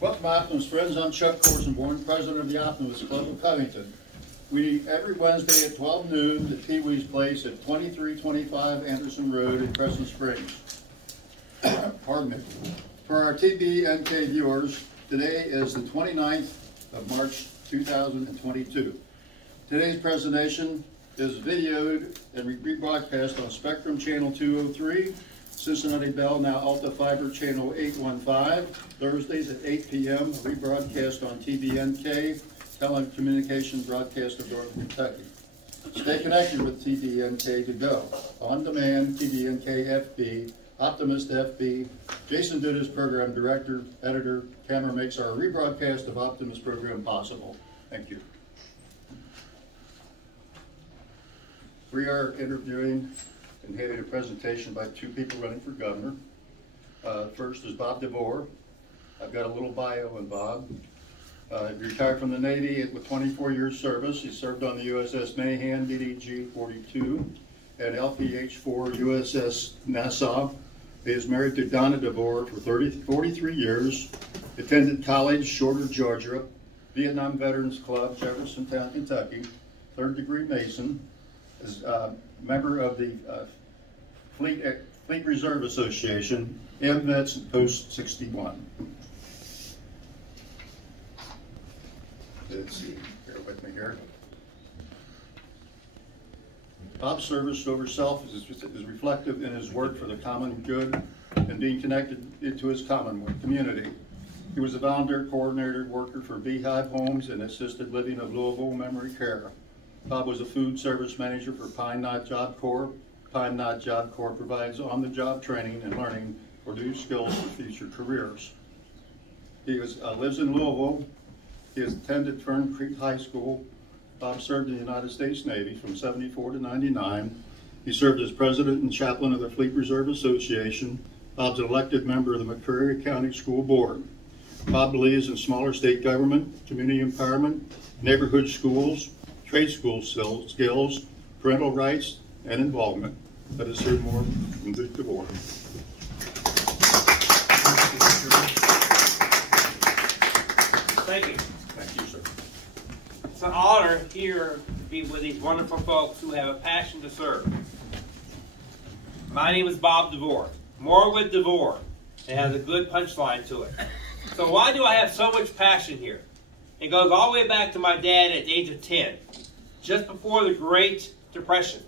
Welcome, Optimist friends. I'm Chuck Corsenborn, president of the Optimists Club of Covington. We meet every Wednesday at 12 noon at Pee Wee's Place at 2325 Anderson Road in Crescent Springs. Pardon me. For our TBNK viewers, today is the 29th of March 2022. Today's presentation is videoed and rebroadcast on Spectrum Channel 203, Cincinnati Bell, now Alta Fiber Channel 815, Thursdays at 8 p.m., rebroadcast on TBNK, Telecommunication Broadcast of Northern Kentucky. Stay connected with TBNK to go. On demand, TBNK FB, Optimist FB. Jason Dudas, program director, editor, camera makes our rebroadcast of Optimist program possible. Thank you. We are interviewing and having a presentation by two people running for governor. First is Bob Devore. I've got a little bio on Bob. He retired from the Navy with 24 years service. He served on the USS Mahan, DDG-42, and LPH-4 USS Nassau. He is married to Donna Devore for 43 years. Attended college, Shorter, Georgia. Vietnam Veterans Club, Jeffersontown, Kentucky. Third degree Mason. Is a member of the Fleet Reserve Association, MVets Post 61. Let's see, bear with me here. Bob's service over self is reflective in his work for the common good and being connected into his community. He was a volunteer coordinator worker for Beehive Homes and Assisted Living of Louisville Memory Care. Bob was a food service manager for Pine Knot Job Corps. Pine Knot Job Corps provides on-the-job training and learning for new skills for future careers. He lives in Louisville. He has attended Fern Creek High School. Bob served in the United States Navy from '74 to '99. He served as president and chaplain of the Fleet Reserve Association. Bob's an elected member of the McCreary County School Board. Bob believes in smaller state government, community empowerment, neighborhood schools, trade school skills, parental rights, and involvement. Let us hear more from Dick Devore. Thank you. Thank you, sir. It's an honor here to be with these wonderful folks who have a passion to serve. My name is Bob Devore. More with Devore. It has a good punchline to it. So why do I have so much passion here? It goes all the way back to my dad at the age of 10, just before the Great Depression.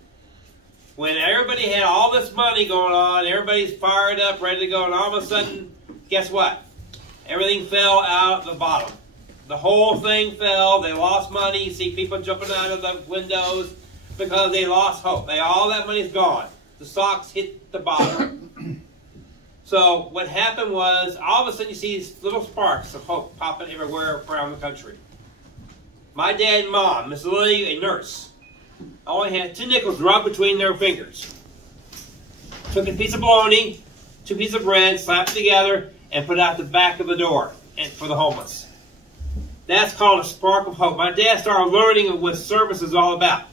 When everybody had all this money going on, everybody's fired up, ready to go, and all of a sudden, guess what? Everything fell out the bottom. The whole thing fell. They lost money. You see people jumping out of the windows because they lost hope. All that money's gone. The stocks hit the bottom. So what happened was, all of a sudden you see these little sparks of hope popping everywhere around the country. My dad and mom, Miss Lily, a nurse, only had 2 nickels rubbed between their fingers. Took a piece of bologna, 2 pieces of bread, slapped it together, and put it out the back of the door for the homeless. That's called a spark of hope. My dad started learning what service is all about.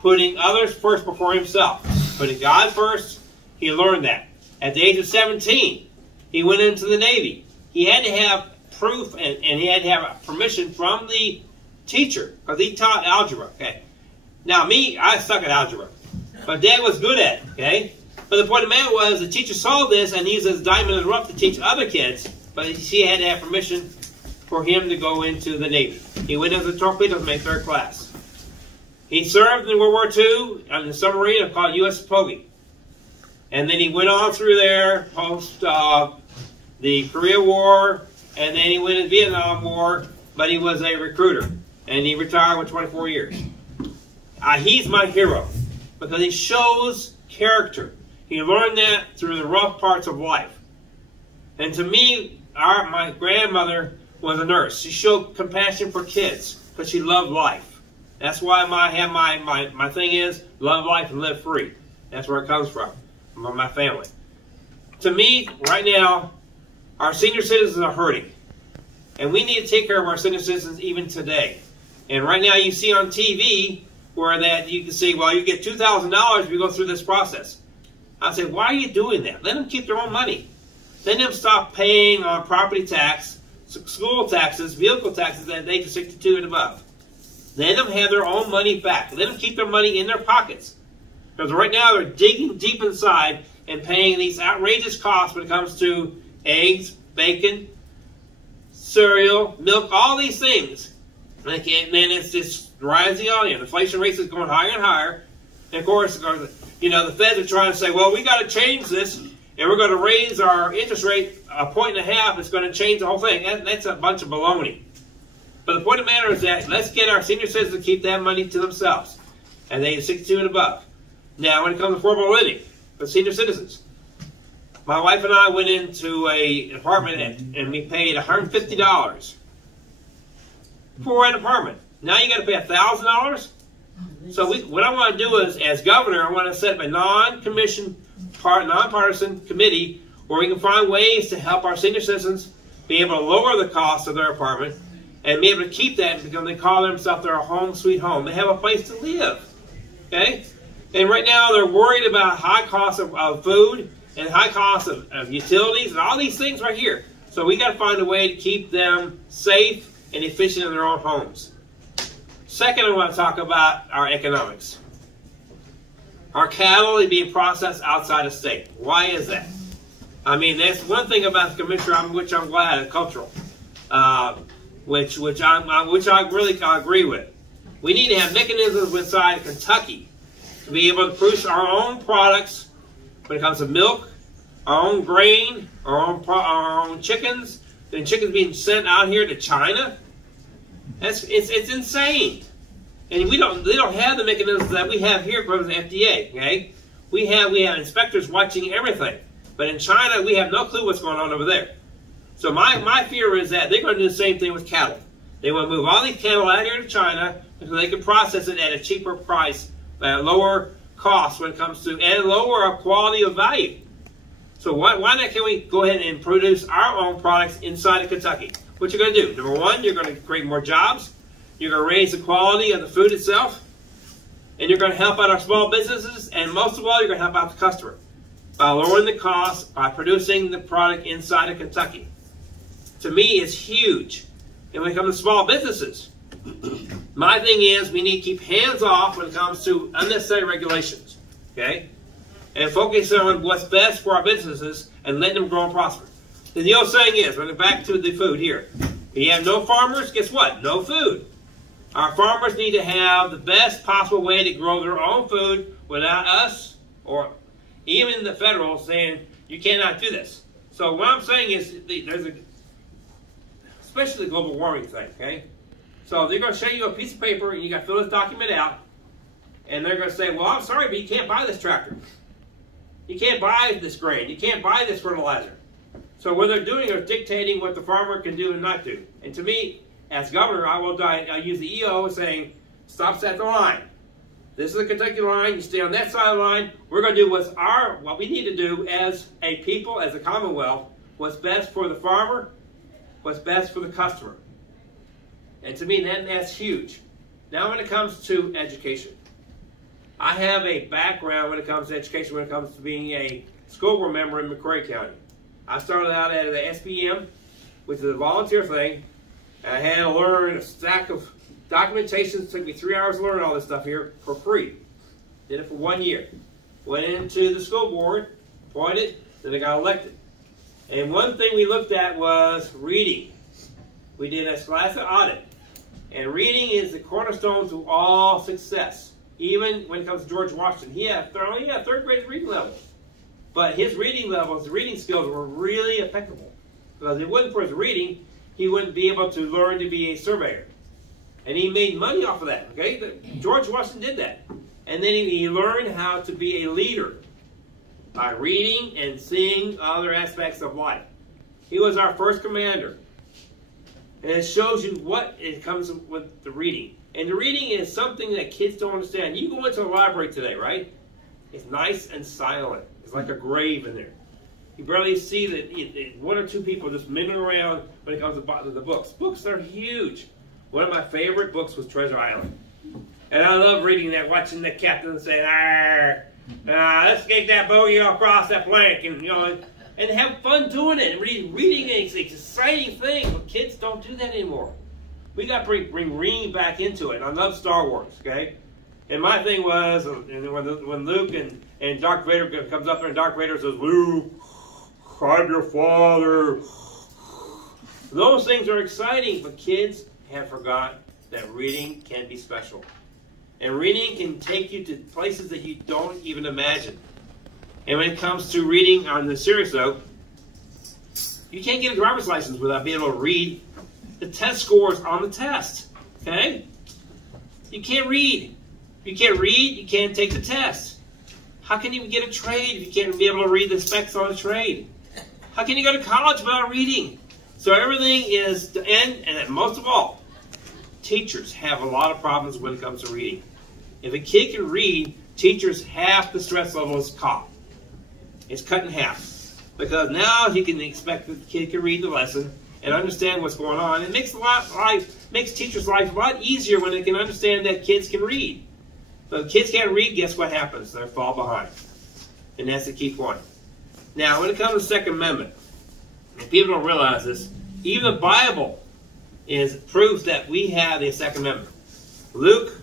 Putting others first before himself. Putting God first, he learned that. At the age of 17, he went into the Navy. He had to have proof and he had to have permission from the teacher because he taught algebra. Okay. Now me, I suck at algebra. But Dad was good at it. Okay. But the point of the matter was the teacher saw this and he used his diamond in the rough to teach other kids. But she had to have permission for him to go into the Navy. He went as a torpedo-man, 3rd class. He served in World War II on the submarine called U.S. Poggy. And then he went on through there post the Korea War, and then he went in the Vietnam War, but he was a recruiter. And he retired with 24 years. He's my hero because he shows character. He learned that through the rough parts of life. And to me, my grandmother was a nurse. She showed compassion for kids because she loved life. That's why my thing is love life and live free. That's where it comes from my family. To me, right now, our senior citizens are hurting. And we need to take care of our senior citizens even today. And right now you see on TV where that you can say, well, you get $2,000 if you go through this process. I say, why are you doing that? Let them keep their own money. Let them stop paying on property tax school taxes, vehicle taxes at the age of 62 and above. Let them have their own money back. Let them keep their money in their pockets. Because right now they're digging deep inside and paying these outrageous costs when it comes to eggs, bacon, cereal, milk, all these things. And then it's just rising on you. The inflation rate is going higher and higher. And of course, you know, the Feds are trying to say, well, we got to change this, and we're going to raise our interest rate 1.5 points. It's going to change the whole thing. That's a bunch of baloney. But the point of the matter is that let's get our senior citizens to keep that money to themselves at the age of 62 and above. Now, when it comes to affordable living for senior citizens, my wife and I went into an apartment and we paid $150 for an apartment. Now you got to pay $1,000. So what I want to do is, as governor, I want to set up a nonpartisan committee where we can find ways to help our senior citizens be able to lower the cost of their apartment and be able to keep that because they call themselves their home sweet home. They have a place to live. Okay? And right now they're worried about high costs of food and high costs of utilities and all these things right here. So we got to find a way to keep them safe and efficient in their own homes. Second, I want to talk about our economics. Our cattle is being processed outside of state. Why is that? I mean, that's one thing about the commissioner, which I'm glad, cultural, which I really agree with. We need to have mechanisms inside Kentucky to be able to produce our own products when it comes to milk, our own grain, our own chickens, and chickens being sent out here to China. It's insane. And they don't have the mechanisms that we have here from the FDA. Okay, we have inspectors watching everything, but in China we have no clue what's going on over there. So my fear is that they're going to do the same thing with cattle. They want to move all these cattle out here to China so they can process it at a cheaper price, at a lower cost when it comes to, and lower quality of value. So why not can we go ahead and produce our own products inside of Kentucky? What you're going to do, number one, you're going to create more jobs. You're going to raise the quality of the food itself. And you're going to help out our small businesses. And most of all, you're going to help out the customer by lowering the cost, by producing the product inside of Kentucky. To me, it's huge. And when it comes to small businesses, my thing is we need to keep hands off when it comes to unnecessary regulations. Okay? And focus on what's best for our businesses and let them grow and prosper. The old saying is, we're back to the food here. If you have no farmers, guess what? No food. Our farmers need to have the best possible way to grow their own food without us or even the federal saying, you cannot do this. So what I'm saying is, especially the global warming thing, okay? So they're going to show you a piece of paper and you got to fill this document out. And they're going to say, well, I'm sorry, but you can't buy this tractor. You can't buy this grain. You can't buy this fertilizer. So what they're doing is dictating what the farmer can do and not do. And to me, as governor, I use the EO saying, stops at the line. This is the Kentucky line. You stay on that side of the line. We're going to do what we need to do as a people, as a Commonwealth, what's best for the farmer, what's best for the customer. And to me, that's huge. Now when it comes to education, I have a background when it comes to education, when it comes to being a school board member in McRae County. I started out at the SBM, which is a volunteer thing, and I had to learn a stack of documentation. It took me 3 hours to learn all this stuff here for free. Did it for 1 year. Went into the school board, appointed, then I got elected. And one thing we looked at was reading. We did a scholastic audit. And reading is the cornerstone to all success. Even when it comes to George Washington, he had third grade reading level. But his reading levels, reading skills were really impeccable. Because if it wasn't for his reading, he wouldn't be able to learn to be a surveyor. And he made money off of that. Okay, George Washington did that. And then he learned how to be a leader by reading and seeing other aspects of life. He was our first commander. And it shows you what it comes with the reading. And the reading is something that kids don't understand. You go into a library today, right? It's nice and silent. It's like a grave in there. You barely see that one or two people just milling around when it comes to the books. Books are huge. One of my favorite books was Treasure Island. And I love reading that, watching the captain say, let's get that bogey across that plank. And, and have fun doing it. And reading is an exciting thing, but kids don't do that anymore. We got to bring reading back into it. And I love Star Wars, okay? And my thing was, and when Luke and Darth Vader comes up there, and Darth Vader says, Luke, I'm your father. Those things are exciting, but kids have forgot that reading can be special. And reading can take you to places that you don't even imagine. And when it comes to reading on the serious note, you can't get a driver's license without being able to read the test scores on the test. Okay? You can't read. If you can't read, you can't take the test. How can you get a trade if you can't be able to read the specs on a trade? How can you go to college without reading? So everything is to end, and most of all, teachers have a lot of problems when it comes to reading. If a kid can read, teachers, half the stress level is caught. It's cut in half. Because now he can expect that the kid can read the lesson and understand what's going on. It makes teachers' life a lot easier when they can understand that kids can read. So if kids can't read, guess what happens? They fall behind. And that's the key point. Now, when it comes to the Second Amendment, and people don't realize this, even the Bible is proof that we have the Second Amendment. Luke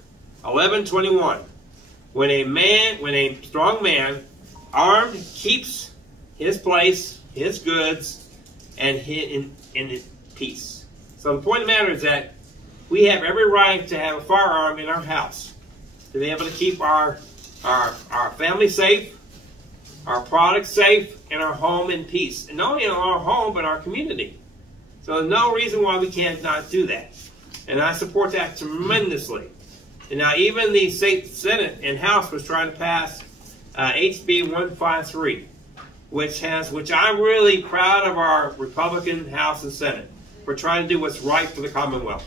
11:21. When a strong man, armed, keeps his place, his goods, and in peace. So the point of the matter is that we have every right to have a firearm in our house, to be able to keep our family safe, our products safe, and our home in peace. And not only in our home, but our community. So there's no reason why we can't not do that. And I support that tremendously. And now even the Senate and House was trying to pass HB 153, which I'm really proud of our Republican House and Senate for trying to do what's right for the Commonwealth.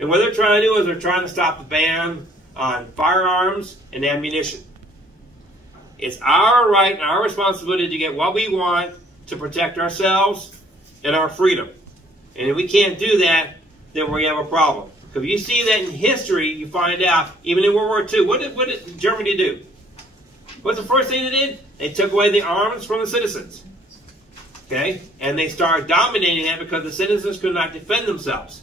And what they're trying to do is they're trying to stop the ban on firearms and ammunition. It's our right and our responsibility to get what we want to protect ourselves and our freedom. And if we can't do that, then we have a problem. Because you see that in history, you find out, even in World War II, what did Germany do? What's the first thing they did? They took away the arms from the citizens. Okay? And they started dominating that because the citizens could not defend themselves.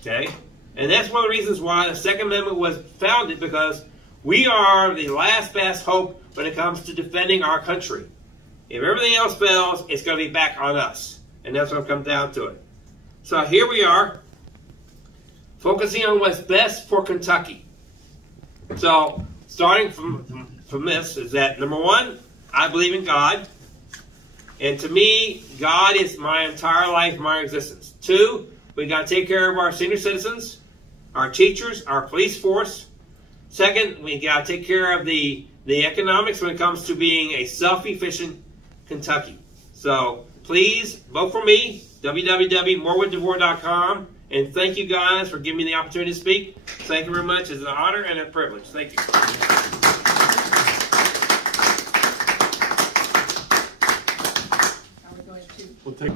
Okay? And that's one of the reasons why the Second Amendment was founded, because we are the last best hope when it comes to defending our country. If everything else fails, it's going to be back on us. And that's what comes down to it. So here we are, focusing on what's best for Kentucky. So starting from this is that, number one, I believe in God. And to me, God is my entire life, my existence. Two, we got to take care of our senior citizens, our teachers, our police force. Second, we got to take care of the economics when it comes to being a self-efficient Kentucky. So please vote for me, www.morewithdevore.com. And thank you guys for giving me the opportunity to speak. Thank you very much. It's an honor and a privilege. Thank you.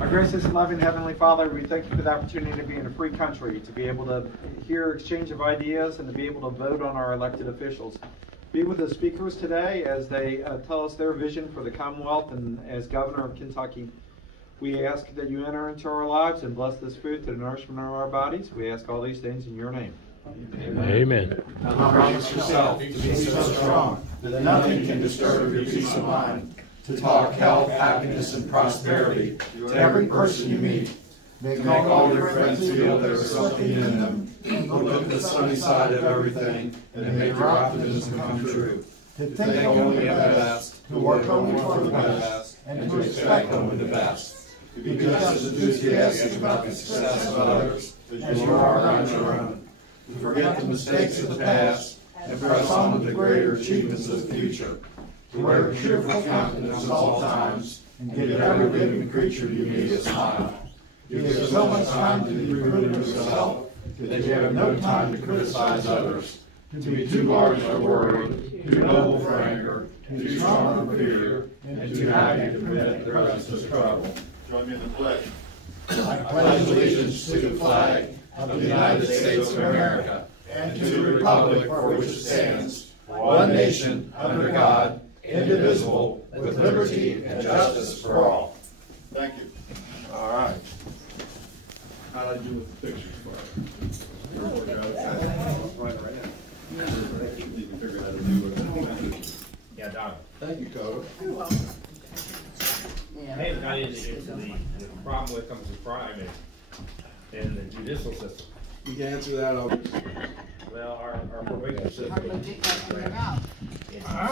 Our gracious and loving Heavenly Father, we thank you for the opportunity to be in a free country, to be able to hear exchange of ideas, and to be able to vote on our elected officials. Be with the speakers today as they tell us their vision for the Commonwealth and as Governor of Kentucky. We ask that you enter into our lives and bless this food to the nourishment of our bodies. We ask all these things in your name. Amen. Now promise yourself to be so strong that nothing can disturb your peace of mind, to talk health, happiness, and prosperity to every person you meet. Make all your friends feel there is something in them. Look at the sunny side of everything and make your optimism come true. To think only of the best, to work only for the best, and to expect only the best. To be just as enthusiastic about the success of others as you are around your own. To forget the mistakes of the past and press on with the greater achievements of the future. To wear a cheerful countenance at all times and give every living creature you meet a smile. You give so much time to be rooted in yourself that you have no time to criticize others. To be too large for worry, too noble for anger, too strong for fear, and too happy to permit the presence of trouble. Join me in the pledge. I pledge allegiance to the flag of the United States of America and to the republic for which it stands, one nation, under God, indivisible, with liberty and justice for all. Thank you. All right. How'd I do with the pictures, Bart? You can figure out how to do it. Yeah, Don. Thank you, Coda. I haven't got into the problem when it comes to crime and the judicial system. You can answer that. Well, our probation system is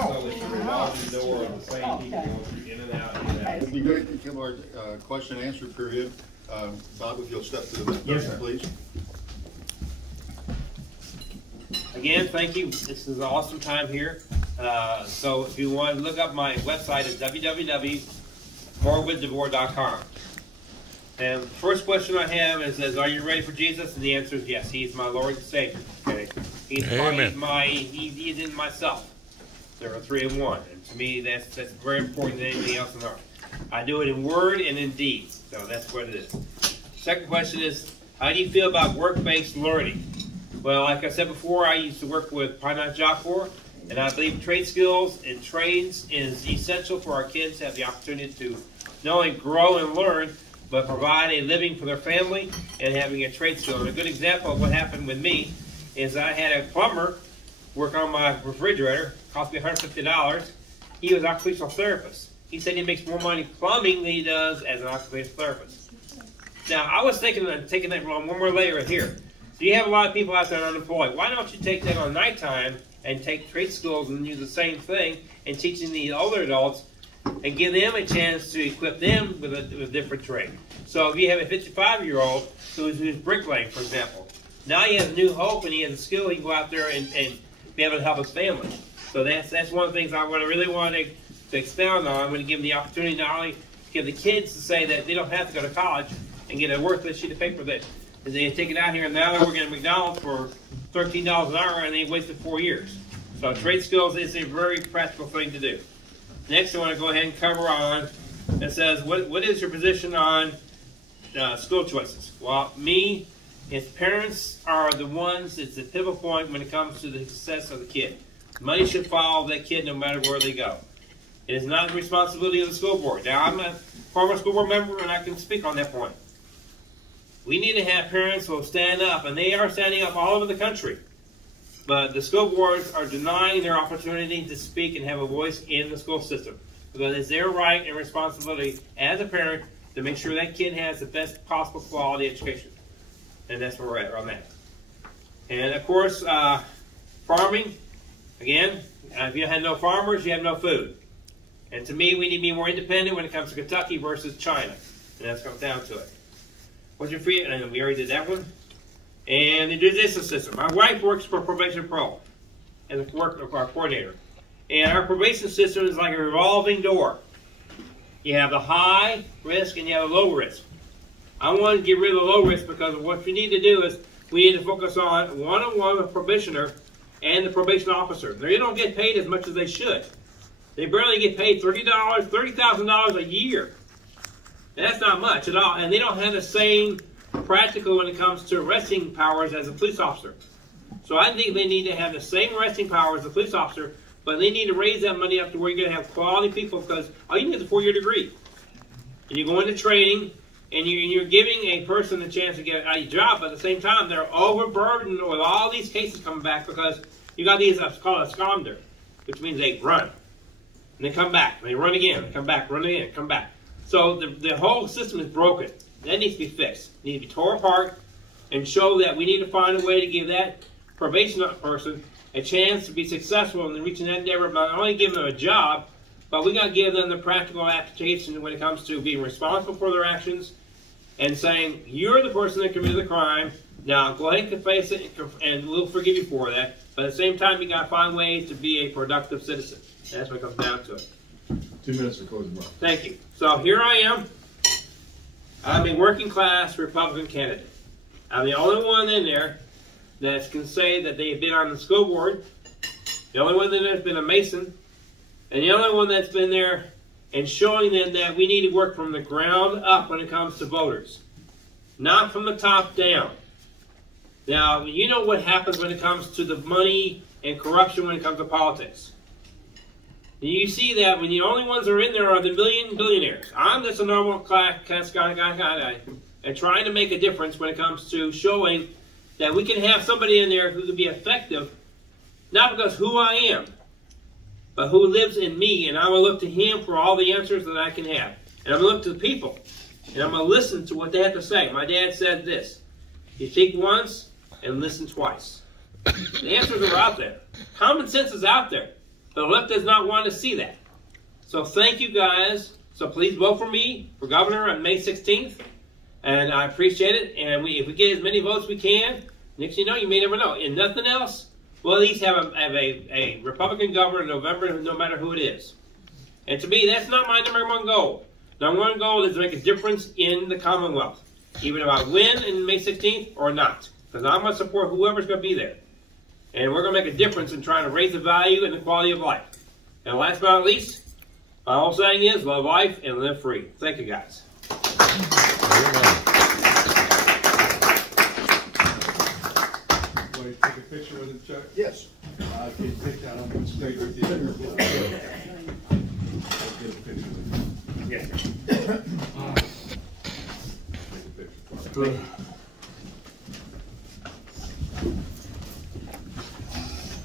slowly a revolving door of the same people going in and out. It'd be great to give our question and answer period. Bob, if you'll step to the Yes, sir. please. Again, thank you. This is an awesome time here. So if you want to look up my website, it's www.morewithdevore.com. And the first question I have is, are you ready for Jesus? And the answer is yes. He's my Lord and Savior. Okay? He's He's in myself. There are three in one. And to me, that's very important than anything else in life. I do it in word and in deed. So that's what it is. Second question is, how do you feel about work-based learning? Well, like I said before, I used to work with Pinot Devore, and I believe trade skills and trades is essential for our kids to have the opportunity to not only grow and learn, but provide a living for their family and having a trade skill. And a good example of what happened with me is I had a plumber work on my refrigerator. It cost me $150. He was an occupational therapist. He said he makes more money plumbing than he does as an occupational therapist. Now, I was thinking of taking that one more layer here. So you have a lot of people out there unemployed. Why don't you take that on nighttime and take trade schools and do the same thing and teaching the older adults and give them a chance to equip them with a different trade. So if you have a 55-year-old who's bricklaying, for example, now he has new hope and he has a skill, he can go out there and be able to help his family. So that's one of the things I really want to expound on. I'm going to give them the opportunity not only to give the kids to say that they don't have to go to college and get a worthless sheet of paper that they take it out here and now they're working at McDonald's for $13 an hour and they wasted 4 years. So trade skills is a very practical thing to do. Next, I want to go ahead and cover on, it says, what is your position on school choices? Well, me, as parents are the ones, it's the pivotal point when it comes to the success of the kid. Money should follow that kid no matter where they go. It is not the responsibility of the school board. Now, I'm a former school board member, and I can speak on that point. We need to have parents who will stand up, and they are standing up all over the country. But the school boards are denying their opportunity to speak and have a voice in the school system. Because it's their right and responsibility as a parent to make sure that kid has the best possible quality education. And that's where we're at on that. And of course, farming, again, if you have no farmers, you have no food. And to me, we need to be more independent when it comes to Kentucky versus China. And that's comes down to it. What's your free? And we already did that one. And the judicial system. My wife works for Probation Pro as a coordinator. And our probation system is like a revolving door. You have the high risk and you have the low risk. I want to get rid of the low risk because what we need to do is we need to focus on one-on-one with probationer and the probation officer. They don't get paid as much as they should. They barely get paid $30,000 a year. And that's not much at all. And they don't have the same practical when it comes to arresting powers as a police officer. So I think they need to have the same arresting power as a police officer, but they need to raise that money up to where you're going to have quality people because all you need is a 4-year degree. And you go into training, and you're giving a person a chance to get a job, but at the same time, they're overburdened with all these cases coming back because you got these, it's called a sconder, which means they run. And they come back, and they run again, they come back, run again, come back. So the whole system is broken. That needs to be fixed. It needs to be torn apart and show that we need to find a way to give that probation person a chance to be successful in reaching that endeavor, not only giving them a job, but we got to give them the practical application when it comes to being responsible for their actions and saying, you're the person that committed the crime. Now, go ahead and confess it, and we'll forgive you for that. But at the same time, you got to find ways to be a productive citizen. That's what it comes down to it. 2 minutes for closing remarks. Thank you. So here I am. I'm a working class Republican candidate. I'm the only one in there that can say that they've been on the school board, the only one that's been a Mason, and the only one that's been there and showing them that we need to work from the ground up when it comes to voters, not from the top down. Now, you know what happens when it comes to the money and corruption when it comes to politics. And you see that when the only ones that are in there are the billionaires. I'm just a normal class guy, and trying to make a difference when it comes to showing that we can have somebody in there who can be effective, not because who I am, but who lives in me, and I'm going to look to him for all the answers that I can have. And I'm going to look to the people, and I'm going to listen to what they have to say. My dad said this: you think once and listen twice. The answers are out there. Common sense is out there. But the left does not want to see that. So thank you guys. So please vote for me for governor on May 16th. And I appreciate it. And if we get as many votes as we can, next thing you know, you may never know. And nothing else, we'll at least have a Republican governor in November, no matter who it is. And to me, that's not my number one goal. Number one goal is to make a difference in the Commonwealth. Even if I win in May 16th or not. Because I'm going to support whoever's going to be there. And we're going to make a difference in trying to raise the value and the quality of life. And last but not least, my whole saying is, love life and live free. Thank you, guys. Want to take a picture with him, Chuck? Yes. Can you take that on the stage with you? I'll get a picture with you. Yes. Take a picture.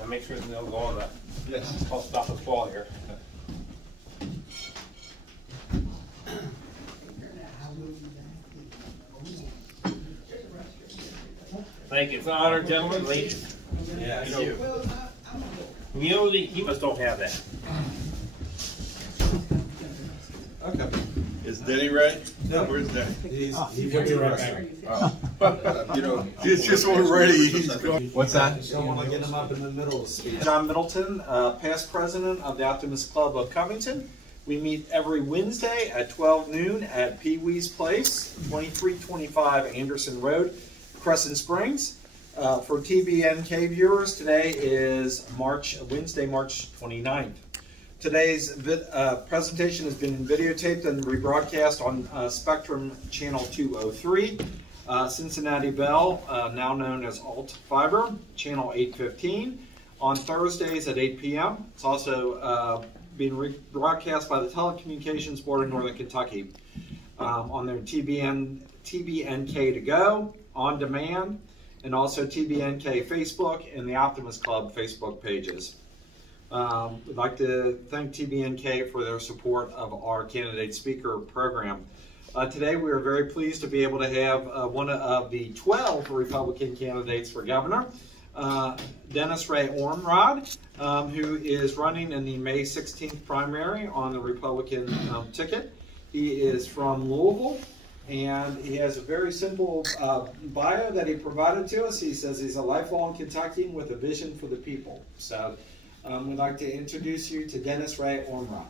I'll make sure they'll go on that. Yes. I'll stop the fall here. Thank you. It's an honor, gentlemen, ladies. Yeah, humility, you must don't have that. Okay. Is Denny ready? No, where's Denny? He'll be right back. You know, he's just already. He's going. What's that? You don't want to get him up in the middle of the speech. John Middleton, past president of the Optimist Club of Covington. We meet every Wednesday at 12 noon at Pee Wee's Place, 2325 Anderson Road, Crescent Springs. For TBNK viewers, today is Wednesday, March 29th. Today's presentation has been videotaped and rebroadcast on Spectrum Channel 203, Cincinnati Bell, now known as Alt Fiber, Channel 815, on Thursdays at 8 p.m. It's also being rebroadcast by the Telecommunications Board of Northern Kentucky on their TBNK to go, on demand, and also TBNK Facebook and the Optimist Club Facebook pages. We'd like to thank TBNK for their support of our candidate speaker program. Today we are very pleased to be able to have one of the 12 Republican candidates for governor, Dennis Ray Ormerod, who is running in the May 16th primary on the Republican ticket. He is from Louisville. And he has a very simple bio that he provided to us. He says he's a lifelong Kentuckian with a vision for the people. So we'd like to introduce you to Dennis Ray Ormerod.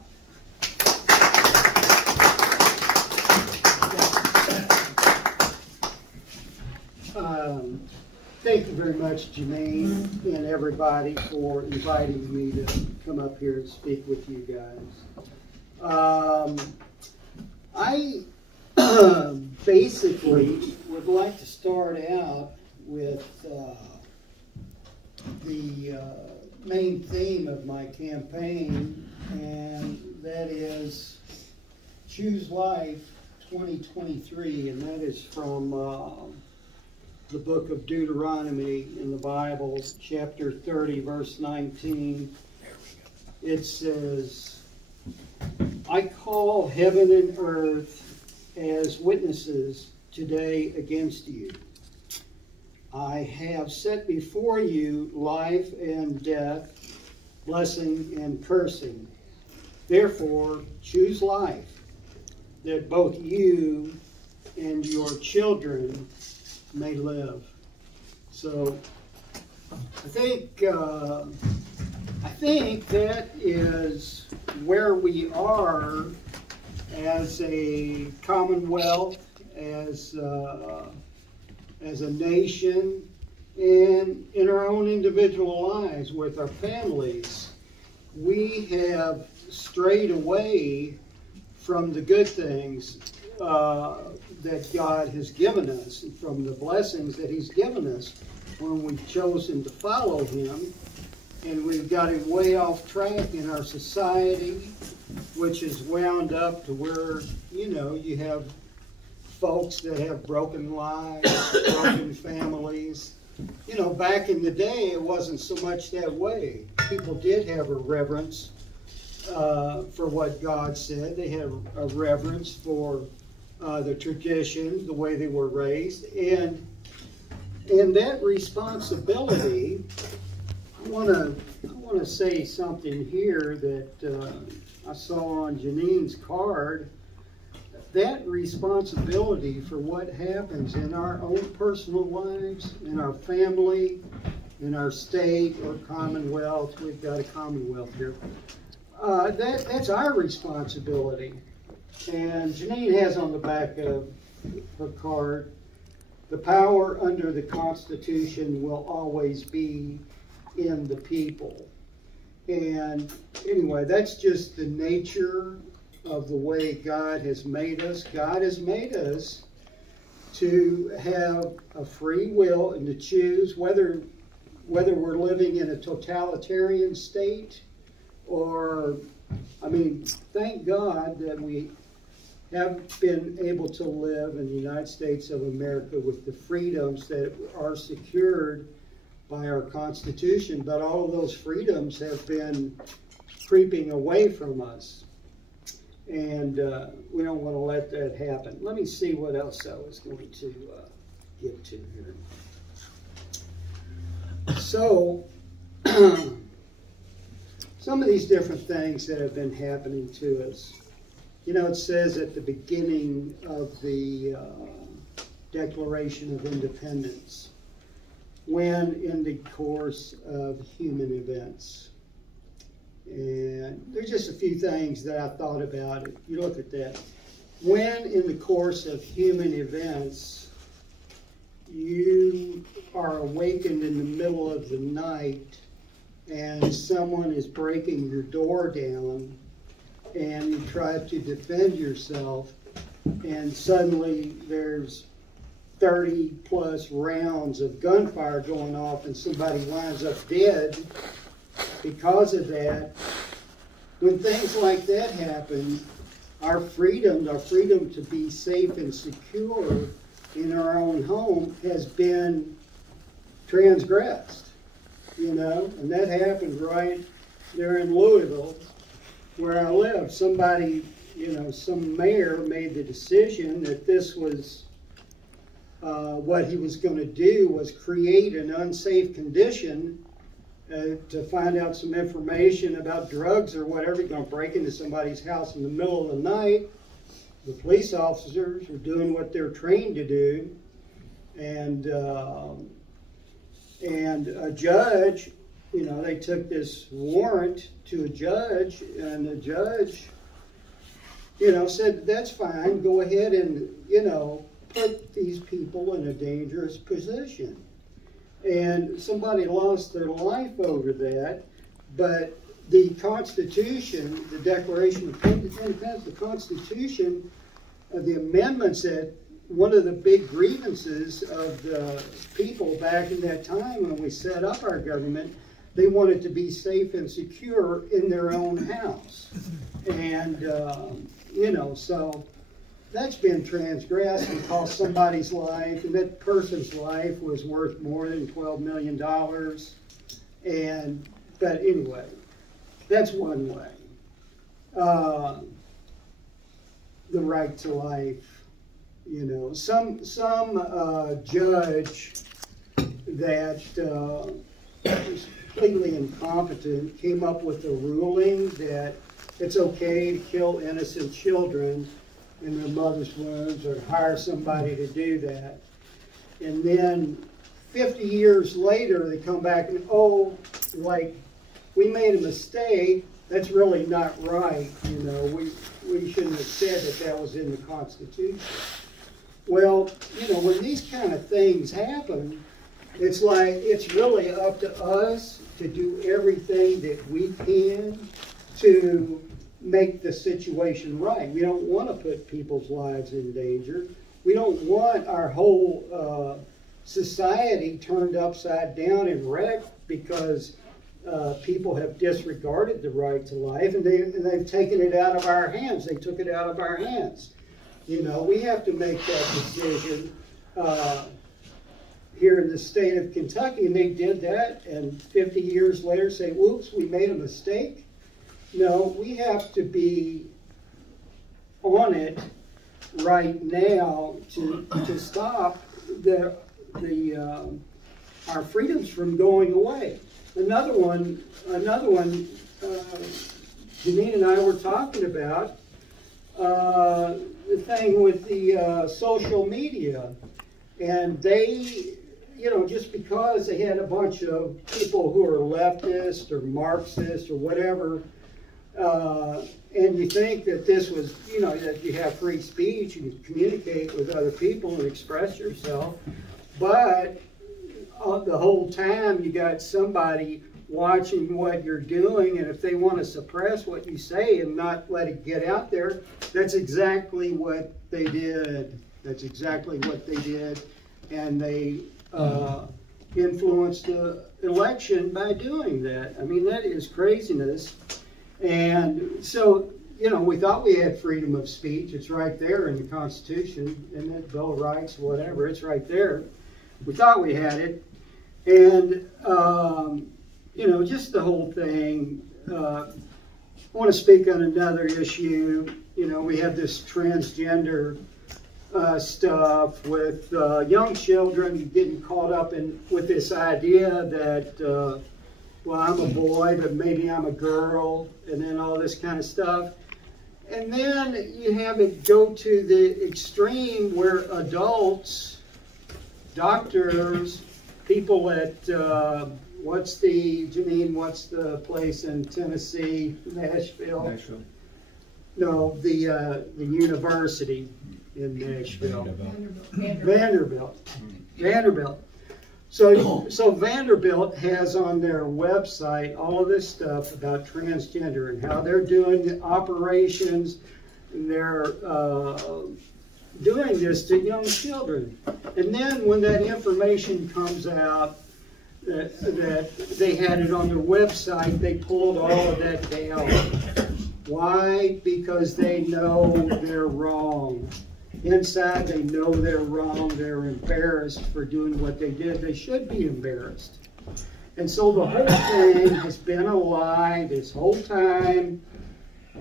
Thank you very much, Janine, and everybody for inviting me to come up here and speak with you guys. I basically would like to start out with the main theme of my campaign, and that is Choose Life 2023, and that is from the book of Deuteronomy in the Bible, chapter 30, verse 19. It says, I call heaven and earth as witnesses today against you. I have set before you life and death, blessing and cursing. Therefore, choose life, that both you and your children may live. So, I think that is where we are as a commonwealth, as a nation, and in our own individual lives with our families. We have strayed away from the good things that God has given us, and from the blessings that He's given us when we've chosen to follow Him. and we've got him way off track in our society, which is wound up to where, you know, you have folks that have broken lives, broken families. You know, back in the day, it wasn't so much that way. People did have a reverence for what God said. They had a reverence for the traditions, the way they were raised, and that responsibility. I want to say something here that I saw on Janine's card. That responsibility for what happens in our own personal lives, in our family, in our state or commonwealth. We've got a commonwealth here. That's our responsibility. And Janine has on the back of her card, the power under the Constitution will always be in the people. And anyway, that's just the nature of the way God has made us. God has made us to have a free will and to choose whether we're living in a totalitarian state or, I mean, thank God that we have been able to live in the United States of America with the freedoms that are secured by our Constitution, but all of those freedoms have been creeping away from us. And we don't want to let that happen. Let me see what else I was going to get to here. So, some of these different things that have been happening to us. You know, it says at the beginning of the Declaration of Independence, when in the course of human events. And there's just a few things that I thought about. If you look at that. When in the course of human events, you are awakened in the middle of the night and someone is breaking your door down and you try to defend yourself and suddenly there's 30 plus rounds of gunfire going off and somebody winds up dead because of that. When things like that happen, our freedom to be safe and secure in our own home has been transgressed, you know, and that happened right there in Louisville where I live. Somebody, you know, some mayor made the decision that this was what he was going to do was create an unsafe condition to find out some information about drugs or whatever. You're going to break into somebody's house in the middle of the night. The police officers are doing what they're trained to do, and a judge, you know, they took this warrant to a judge, and the judge, you know, said that's fine. Go ahead and, you know, put these people in a dangerous position. And somebody lost their life over that, but the Constitution, the Declaration of Independence, the Constitution, the amendments that one of the big grievances of the people back in that time when we set up our government, they wanted to be safe and secure in their own house. And, you know, so that's been transgressed and cost somebody's life, and that person's life was worth more than $12 million. But anyway, that's one way. The right to life, you know, some judge that was completely incompetent came up with a ruling that it's okay to kill innocent children in their mother's wombs or hire somebody to do that. And then 50 years later, they come back and, oh, like, we made a mistake. That's really not right. You know, we shouldn't have said that that was in the Constitution. Well, you know, when these kind of things happen, it's like it's really up to us to do everything that we can to make the situation right. We don't want to put people's lives in danger. We don't want our whole society turned upside down and wrecked because people have disregarded the right to life, and they've taken it out of our hands. They took it out of our hands. You know, we have to make that decision here in the state of Kentucky, and they did that, and 50 years later say, whoops, we made a mistake. No, we have to be on it right now to stop our freedoms from going away. Another one, Janine and I were talking about, the thing with the social media. And they, you know, just because they had a bunch of people who are leftist or Marxist or whatever, and you think that this was, you know, that you have free speech, you can communicate with other people and express yourself, but the whole time you got somebody watching what you're doing, and if they want to suppress what you say and not let it get out there, that's exactly what they did. That's exactly what they did, and they influenced the election by doing that. I mean, that is craziness. And so, you know, we thought we had freedom of speech. It's right there in the Constitution, in the Bill of Rights, whatever. It's right there. We thought we had it. And, you know, just the whole thing. I want to speak on another issue. You know, we have this transgender stuff with young children getting caught up with this idea that, well, I'm a boy, but maybe I'm a girl, and then all this kind of stuff. And then you have it go to the extreme where adults, doctors, people at, what's the place in Tennessee, Nashville? No, the university in Nashville. Vanderbilt. So Vanderbilt has on their website all of this stuff about transgender and how they're doing the operations, and they're doing this to young children. And then when that information comes out, that they had it on their website, they pulled all of that down. Why? Because they know they're wrong. Inside, they know they're wrong. They're embarrassed for doing what they did. They should be embarrassed. And so the whole thing has been a lie this whole time.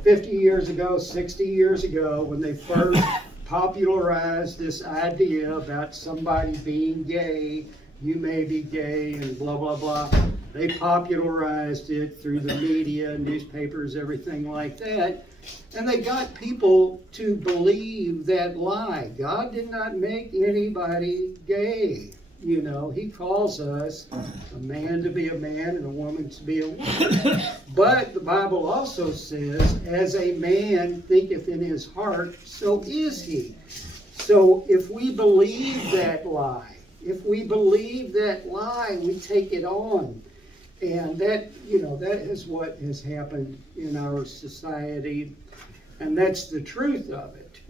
50 years ago, 60 years ago, when they first popularized this idea about somebody being gay, you may be gay, and blah, blah, blah. They popularized it through the media, newspapers, everything like that. And they got people to believe that lie. God did not make anybody gay. You know, he calls us a man to be a man and a woman to be a woman. But the Bible also says, as a man thinketh in his heart, so is he. So if we believe that lie, we take it on. And that, you know, that is what has happened in our society, and that's the truth of it.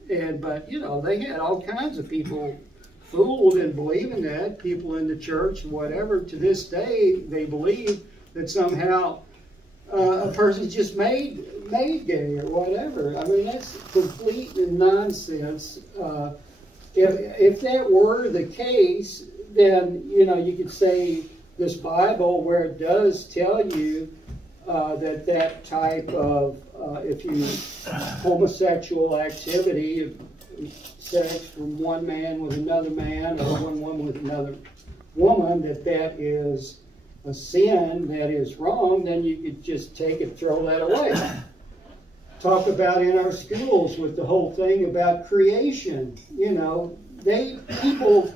But, you know, they had all kinds of people fooled and believing that, people in the church, whatever. To this day, they believe that somehow a person's just made gay or whatever. I mean, that's complete nonsense. If that were the case, then, you know, you could say this Bible, where it does tell you that type of, homosexual activity, sex from one man with another man or one woman with another woman, that is a sin, that is wrong, then you could just take it, throw that away. Talk about in our schools with the whole thing about creation. You know, people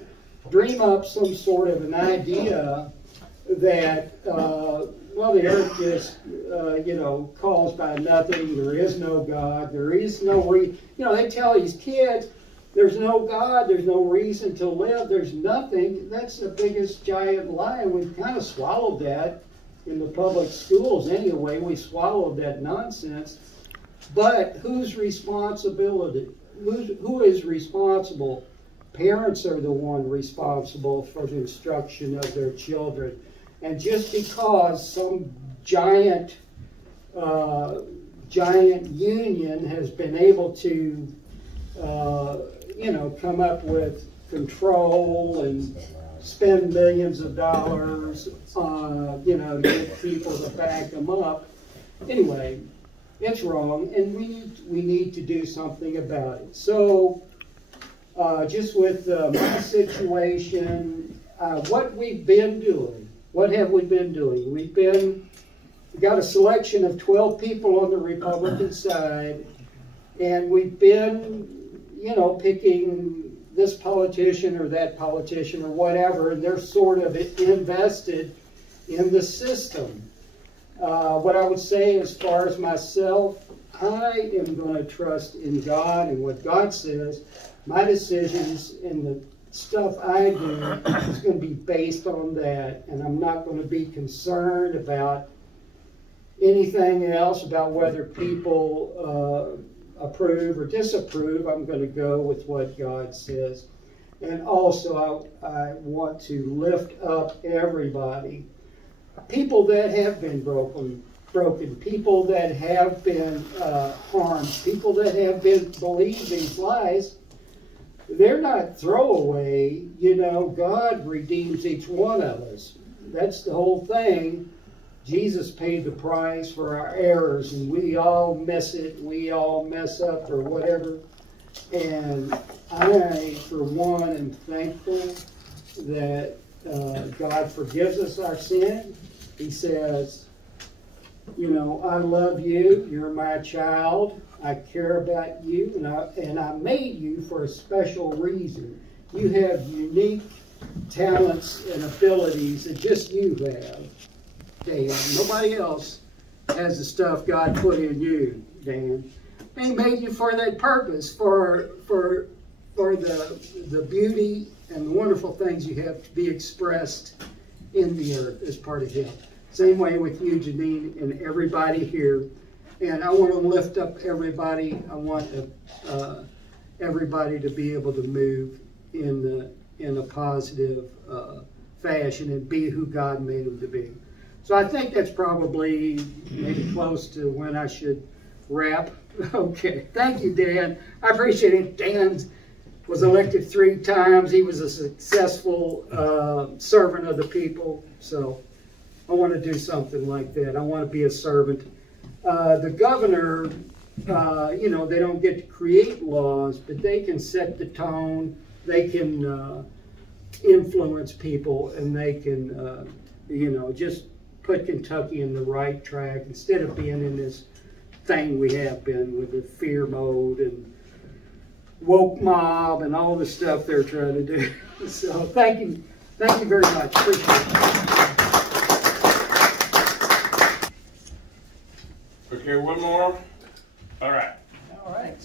dream up some sort of an idea that, well, the earth just, you know, caused by nothing. There is no God. There is no you know, they tell these kids, there's no God. There's no reason to live. There's nothing. That's the biggest giant lie. We've kind of swallowed that in the public schools anyway. We swallowed that nonsense. But whose responsibility? Who is responsible? Parents are the one responsible for the instruction of their children. And just because some giant union has been able to, come up with control and spend millions of dollars, to get people to back them up. Anyway, it's wrong, and we need to do something about it. So, just with my situation, what we've been doing, what have we been doing? We've got a selection of 12 people on the Republican side, and we've been, picking this politician or that politician or whatever, and they're sort of invested in the system. What I would say as far as myself, I am going to trust in God and what God says. My decisions and the stuff I do is going to be based on that, and I'm not going to be concerned about anything else, about whether people approve or disapprove. I'm going to go with what God says. And also, I want to lift up everybody. People that have been broken, people that have been harmed, people that have been believed these lies, they're not throwaway. God redeems each one of us. That's the whole thing. Jesus paid the price for our errors, and we all miss it, we all mess up or whatever. And I, for one, am thankful that God forgives us our sin. He says, I love you, you're my child, I care about you, and I made you for a special reason. You have unique talents and abilities that just you have, Dan. Nobody else has the stuff God put in you, Dan. And He made you for that purpose, for the beauty and the wonderful things you have to be expressed in the earth as part of Him. Same way with you, Janine, and everybody here. And I want to lift up everybody. I want everybody to be able to move in a positive fashion and be who God made them to be. So I think that's probably maybe close to when I should wrap. Okay, thank you, Dan. I appreciate it. Dan was elected 3 times. He was a successful servant of the people. So I want to do something like that. I want to be a servant. The governor, they don't get to create laws, but they can set the tone. They can influence people, and they can, just put Kentucky in the right track instead of being in this thing we have been with the fear mode and woke mob and all the stuff they're trying to do. So thank you very much. Appreciate it. Okay, one more. All right. All right.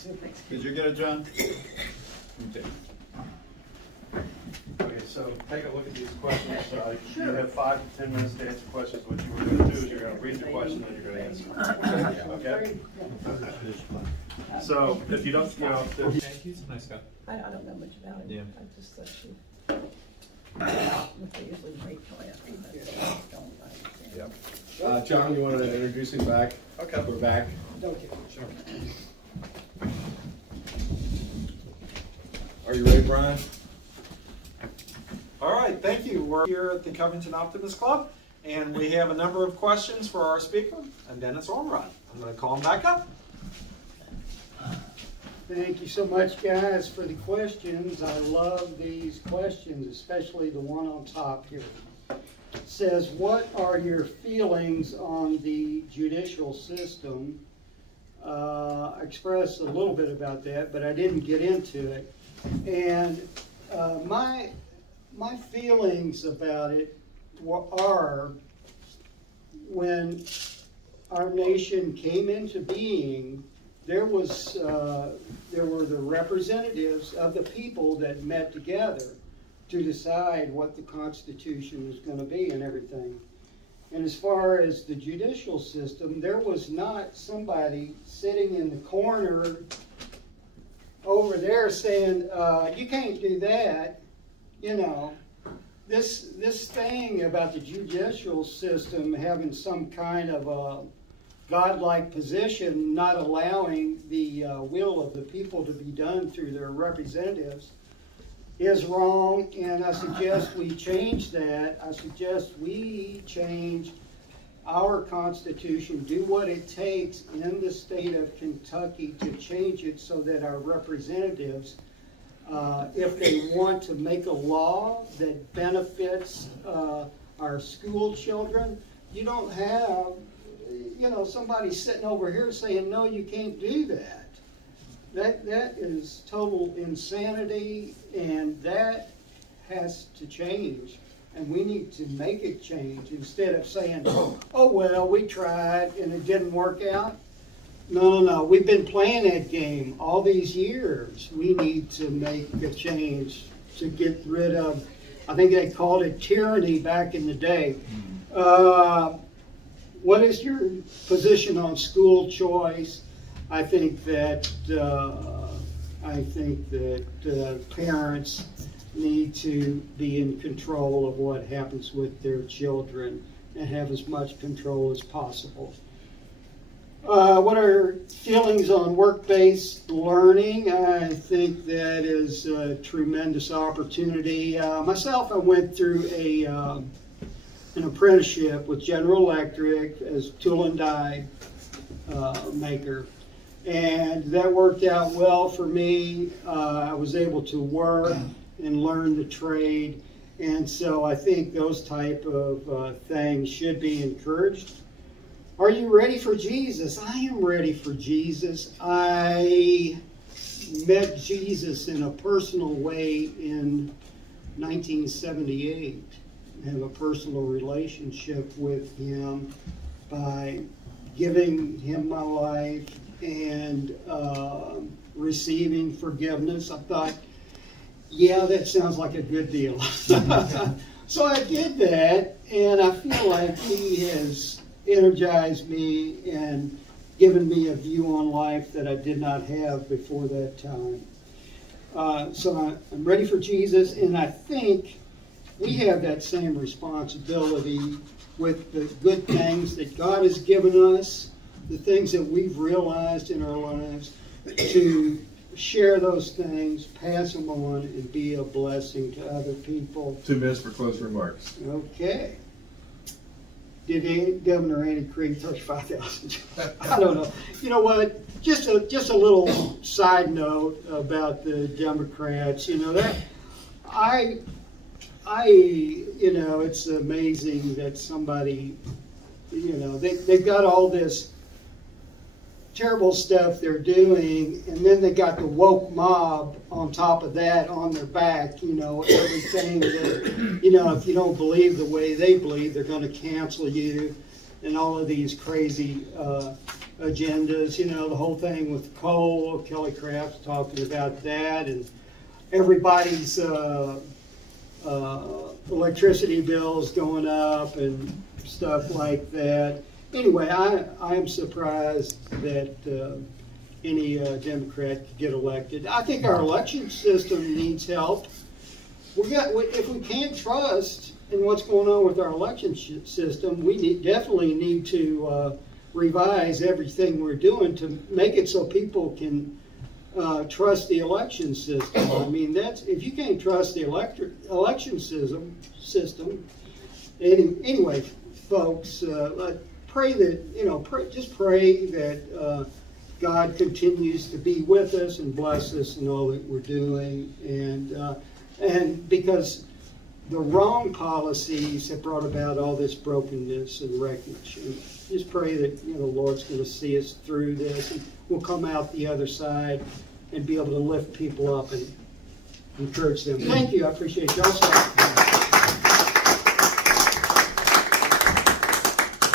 Did you get it, John? Okay. Okay, so take a look at these questions. You have 5 to 10 minutes to answer questions. What you were going to do is you're going to read the question and you're going to answer. Okay? So if you don't, He's a nice guy. I don't know much about it. Yeah. I just thought she. They usually wait till after, but they don't. Yep. John, you want to introduce him back? Okay. We're back. Okay. Sure. Are you ready, Brian? all right, thank you. We're here at the Covington Optimist Club, and we have a number of questions for our speaker, and Dennis Ormerod. I'm going to call him back up. Thank you so much, guys, for the questions. I love these questions, especially the one on top here. It says, what are your feelings on the judicial system? I expressed a little bit about that, but I didn't get into it. And my feelings about it are, when our nation came into being, there were the representatives of the people that met together to decide what the Constitution was going to be and everything. And as far as the judicial system, there was not somebody sitting in the corner over there saying, you can't do that, you know. this thing about the judicial system having some kind of a godlike position, not allowing the will of the people to be done through their representatives, is wrong, and I suggest we change that. I suggest we change our Constitution, do what it takes in the state of Kentucky to change it so that our representatives, if they want to make a law that benefits our school children, you don't have, somebody sitting over here saying, no, you can't do that. That is total insanity, and that has to change. And we need to make it change instead of saying, oh, well, we tried and it didn't work out. No. We've been playing that game all these years. We need to make a change to get rid of, I think they called it tyranny back in the day. What is your position on school choice? I think that parents need to be in control of what happens with their children and have as much control as possible. What are feelings on work-based learning? I think that is a tremendous opportunity. Myself, I went through an apprenticeship with General Electric as tool and die maker. And that worked out well for me. I was able to work and learn the trade. And so I think those type of things should be encouraged. Are you ready for Jesus? I am ready for Jesus. I met Jesus in a personal way in 1978. I have a personal relationship with him by giving him my life and receiving forgiveness. I thought, yeah, that sounds like a good deal. So I did that, and I feel like he has energized me and given me a view on life that I did not have before that time. So I'm ready for Jesus, and I think we have that same responsibility with the good things that God has given us, the things that we've realized in our lives, to share those things, pass them on, and be a blessing to other people. 2 minutes for closing remarks. Okay. Did Governor Andy Creed touch 5,000? I don't know. You know what? Just a little side note about the Democrats. You know that it's amazing that somebody, they've got all this terrible stuff they're doing, and then they got the woke mob on top of that on their back, everything that, if you don't believe the way they believe, they're going to cancel you, and all of these crazy agendas, the whole thing with coal. Kelly Craft's talking about that, and everybody's electricity bills going up and stuff like that. Anyway, I am surprised that any Democrat could get elected. I think our election system needs help. If we can't trust in what's going on with our election system, we definitely need to revise everything we're doing to make it so people can trust the election system. I mean, if you can't trust the election system. Anyway, folks, pray that just pray that God continues to be with us and bless us in all that we're doing, and because the wrong policies have brought about all this brokenness and wreckage. And just pray that the Lord's going to see us through this, and we'll come out the other side and be able to lift people up and encourage them. Thank you. I appreciate y'all.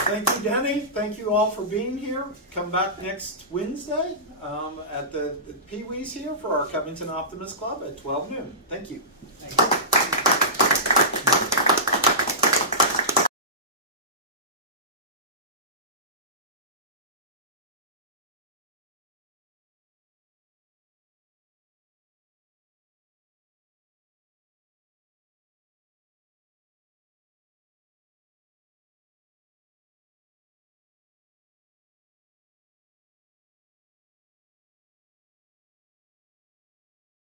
Thank you, Denny. Thank you all for being here. Come back next Wednesday at the Pee Wee's here for our Covington Optimist Club at 12 noon. Thank you. Thank you.